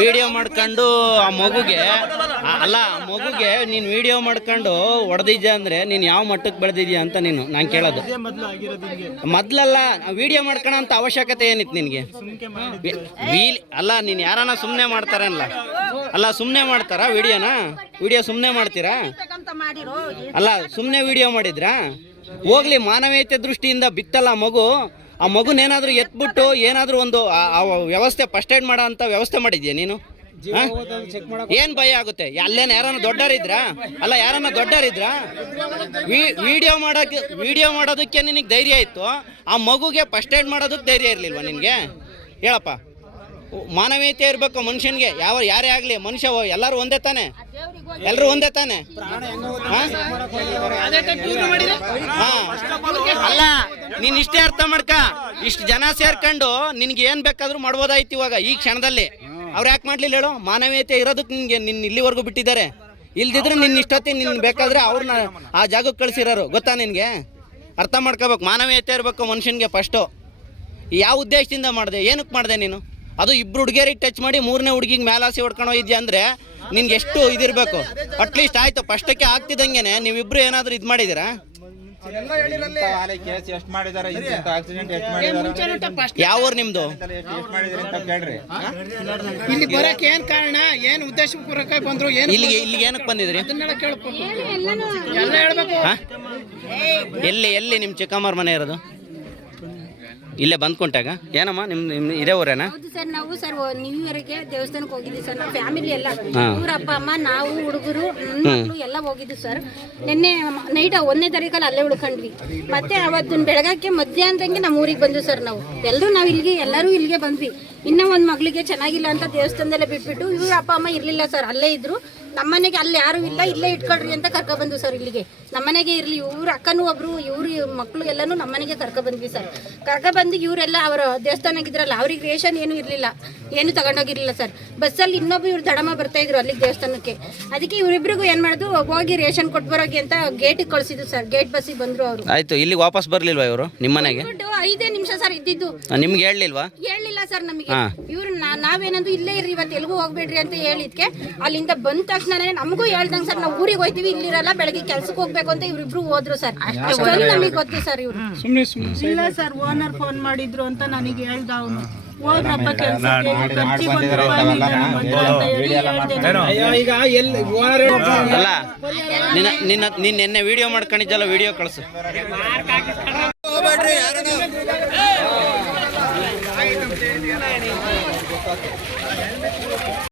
Video ಮಾಡ್ಕೊಂಡು ಆ ಮಗುಗೆ ನೀನು ವಿಡಿಯೋ ಮಾಡ್ಕೊಂಡು ಹೊಡೆದಿದ್ಯಾ ಅಂದ್ರೆ ನೀನು ಯಾವ ಮಟ್ಟಕ್ಕೆ ಬೆಳೆದಿದ್ಯಾ ಅಂತ ನಾನು ಕೇಳೋದು. ಮೊದ್ಲಲ್ಲ ವಿಡಿಯೋ ಮಾಡ್ಕೊಳ್ಳೋ ಅಂತ ಅವಶ್ಯಕತೆ ಏನಿತ್ತು ನಿನಗೆ? ಅಲ್ಲ ನೀನು ಯಾರನ್ನ ಸುಮ್ಮನೆ ಮಾಡ್ತಾರಲ್ಲ ಸುಮ್ಮನೆ ಮಾಡ್ತಾರಾ ವಿಡಿಯೋ ಸುಮ್ಮನೆ ಮಾಡ್ತೀರಾ? ಅಲ್ಲ ಸುಮ್ಮನೆ ವಿಡಿಯೋ ಮಾಡಿದ್ರಾ? ಹೋಗ್ಲಿ, ಮಾನವೀಯತೆ ದೃಷ್ಟಿಯಿಂದ ಬಿತ್ತಲ್ಲ ಆ ಮಗುನೇನಾದ್ರೂ ಎತ್ಬಿಟ್ಟು ಏನಾದ್ರೂ ಒಂದು ವ್ಯವಸ್ಥೆ ಫಸ್ಟ್ ಏಡ್ ಮಾಡೋ ಅಂತ ವ್ಯವಸ್ಥೆ ಮಾಡಿದ್ಯಾ ನೀನು? ಏನ್ ಭಯ ಆಗುತ್ತೆ? ಅಲ್ಲೇನ ಯಾರನ್ನ ದೊಡ್ಡರಿದ್ರಾ? ವಿಡಿಯೋ ಮಾಡೋದಕ್ಕೆ ನಿನಗೆ ಧೈರ್ಯ ಇತ್ತು, ಆ ಮಗುಗೆ ಫಸ್ಟ್ ಏಡ್ ಮಾಡೋದಕ್ಕೆ ಧೈರ್ಯ ಇರ್ಲಿಲ್ವಾ ನಿನ್ಗೆ? ಹೇಳಪ್ಪ. ಮಾನವೀಯತೆ ಇರ್ಬೇಕು ಮನುಷ್ಯನ್ಗೆ. ಯಾರೇ ಆಗ್ಲಿ ಮನುಷ್ಯ ಎಲ್ಲರೂ ಒಂದೇ ತಾನೆ? ಎಲ್ಲರೂ ಒಂದೇ ತಾನೆ? ಅಲ್ಲ ನೀನ್ ಇಷ್ಟೇ ಅರ್ಥ ಮಾಡ್ಕ. ಇಷ್ಟು ಜನ ಸೇರ್ಕೊಂಡು ನಿನ್ಗೆ ಏನ್ ಬೇಕಾದ್ರೂ ಮಾಡ್ಬೋದಾಯ್ತು ಇವಾಗ ಈ ಕ್ಷಣದಲ್ಲಿ. ಅವ್ರು ಯಾಕೆ ಮಾಡ್ಲಿಲ್ಲ ಹೇಳು? ಮಾನವೀಯತೆ ಇರೋದಕ್ಕೆ ನಿನ್ನ ಇಲ್ಲಿವರೆಗೂ ಬಿಟ್ಟಿದ್ದಾರೆ. ಇಲ್ದಿದ್ರೆ ನಿನ್ನ ಇಷ್ಟೊತ್ತಿ ನಿನ್ ಬೇಕಾದ್ರೆ ಅವ್ರನ್ನ ಆ ಜಾಗಕ್ಕೆ ಕಳ್ಸಿರೋರು. ಗೊತ್ತಾ ನಿನ್ಗೆ? ಅರ್ಥ ಮಾಡ್ಕೋಬೇಕು. ಮಾನವೀಯತೆ ಇರಬೇಕು ಮನುಷ್ಯನ್ಗೆ ಫಸ್ಟು. ಯಾವ ಉದ್ದೇಶದಿಂದ ಮಾಡಿದೆ? ಏನಕ್ಕೆ ಮಾಡಿದೆ ನೀನು? ಅದು ಇಬ್ರು ಹುಡುಗಿಯರಿಗೆ ಟಚ್ ಮಾಡಿ ಮೂರನೇ ಹುಡುಗಿಗೆ ಮೇಲಾಸಿ ಹೊಡ್ಕೊಂಡು ಹೋಗಿದ್ಯಾ ಅಂದ್ರೆ ನಿನ್ಗೆ ಎಷ್ಟು ಇದಿರ್ಬೇಕು? ಅಟ್ಲೀಸ್ಟ್ ಆಯ್ತು ಫಸ್ಟಕ್ಕೆ ಆಗ್ತಿದ್ದಂಗೆನೆ ನೀವಿಬ್ರು ಏನಾದ್ರು ಇದು ಮಾಡಿದ್ದೀರಾ? ಯಾವ ಊರು ನಿಮ್ದು? ಇಲ್ಲಿಗೆ ಏನಕ್ಕೆ ಬಂದಿದ್ರಿ? ಎಲ್ಲಿ ನಿಮ್ಮ ಚಿಕ್ಕಮ್ಮರ ಮನೆ ಇರೋದು? ಇಲ್ಲೇ ಬಂದ್ಕೊಂಟಾಗ ಏನಮ್ಮ ನಿಮ್ಮ ಇದೇ ಊರೇನಾ? ಹೌದು ಸರ್. ನಾವು ಸರ್ ನ್ಯೂ ಇಯರ್ಗೆ ದೇವಸ್ಥಾನಕ್ಕೆ ಹೋಗಿದ್ವಿ ಸರ್. ನಾವು ಫ್ಯಾಮಿಲಿ ಎಲ್ಲ ಇವ್ರ ಅಪ್ಪ ಅಮ್ಮ ನಾವು ಹುಡುಗರು ಮಕ್ಕಳು ಎಲ್ಲ ಹೋಗಿದ್ವಿ ಸರ್. ನಿನ್ನೆ ನೈಟ್ 1ನೇ ತಾರೀಕಲ್ಲಿ ಅಲ್ಲೇ ಉಳ್ಕೊಂಡ್ವಿ. ಮತ್ತೆ ಅವತ್ತು ಬೆಳಗಕ್ಕೆ ಮಧ್ಯಾಹ್ನದಂಗೆ ನಮ್ಮ ಊರಿಗೆ ಬಂದ್ವಿ ಸರ್. ನಾವು ಎಲ್ಲರೂ ಇಲ್ಲಿಗೆ ಬಂದ್ವಿ. ಇನ್ನೂ ಒಂದು ಮಗಳಿಗೆ ಚೆನ್ನಾಗಿಲ್ಲ ಅಂತ ದೇವಸ್ಥಾನದಲ್ಲೇ ಬಿಟ್ಬಿಟ್ಟು ಇವ್ರ ಅಪ್ಪ ಅಮ್ಮ ಇರಲಿಲ್ಲ ಸರ್, ಅಲ್ಲೇ ಇದ್ರು. ನಮ್ಮನೆಗೆ ಅಲ್ಲಿ ಯಾರು ಇಲ್ಲ, ಇಲ್ಲೇ ಇಟ್ಕೊಳ್ರಿ ಅಂತ ಕರ್ಕೊಬಂದ್ವಿ ಸರ್. ಇಲ್ಲಿಗೆ ನಮ್ಮನೆಗೆ ಇರಲಿ, ಇವ್ರ ಅಕ್ಕನೂ ಒಬ್ರು, ಇವ್ರ ಮಕ್ಕಳು ಎಲ್ಲನೂ ನಮ್ಮನೆಗೆ ಕರ್ಕೊಬಂದ್ವಿ ಸರ್. ಕರ್ಕೊಬಂದು ಇವರೆಲ್ಲ ಅವರ ದೇವಸ್ಥಾನಕ್ಕಿದ್ರಲ್ಲ, ಅವ್ರಿಗೆ ರೇಷನ್ ಏನೂ ಇರಲಿಲ್ಲ, ಏನು ತಗೊಂಡೋಗಿರಲಿಲ್ಲ ಸರ್. ಬಸ್ಸಲ್ಲಿ ಇನ್ನೊಬ್ಬ ಇವ್ರು ದಡಮ್ಮ ಬರ್ತಾ ಇದ್ರು ಅಲ್ಲಿಗೆ ದೇವಸ್ಥಾನಕ್ಕೆ. ಅದಕ್ಕೆ ಇವರಿಬ್ರಿಗೂ ಏನು ಮಾಡೋದು, ಹೋಗಿ ರೇಷನ್ ಕೊಟ್ಟು ಬರೋಗಿ ಅಂತ ಗೇಟಿಗೆ ಕಳಿಸಿದ್ರು ಸರ್. ಗೇಟ್ ಬಸ್ಸಿಗೆ ಬಂದ್ರು ಅವರು. ಆಯ್ತು, ಇಲ್ಲಿಗೆ ವಾಪಸ್ ಬರಲಿಲ್ವಾ ಇವರು ನಿಮ್ಮನೆಗೆ? 5 ನಿಮಿಷ ಸರ್ ಇದ್ದಿದ್ದು. ನಿಮ್ಗೆ ಹೇಳಿಲ್ವಾ? ಹೇಳಿಲ್ಲ ಸರ್ ನಮಗೆ. ಇವ್ರು ನಾವೇನಂದು ಇಲ್ಲೇ ಇರ್ರಿ, ಇವತ್ತು ಎಲ್ಗೂ ಹೋಗ್ಬೇಡ್ರಿ ಅಂತ ಹೇಳಿದ್ಕೆ ಅಲ್ಲಿಂದ ಬಂದ ತಕ್ಷಣ ನಮಗೂ ಹೇಳ್ದಂಗೆ ಸರ್, ನಾವು ಊರಿಗೆ ಹೋಯ್ತೀವಿ, ಇಲ್ಲಿರಲ್ಲ, ಬೆಳಗ್ಗೆ ಕೆಲ್ಸಕ್ಕೆ ಹೋಗ್ಬೇಕು ಅಂತ ಇವ್ರಿಬ್ರು ಹೋದ್ರು ಸರ್. ಅಷ್ಟೊಂದು ನಮಗೆ ಗೊತ್ತು ಸರ್. ಇವ್ರು ಇಲ್ಲ ಸರ್, ಓನರ್ ಫೋನ್ ಮಾಡಿದ್ರು ಅಂತ ನನಗೆ ಹೇಳ್ದ ಅವನು. ಹೋದ್ರಪ್ಪ ಕೆಲ್ಸಕ್ಕೆ, ಅಲ್ಲ ನಿನ್ನೆ ವಿಡಿಯೋ ಮಾಡ್ಕೊಂಡಿದ್ದಲ್ಲ, ವಿಡಿಯೋ ಕಳಿಸು.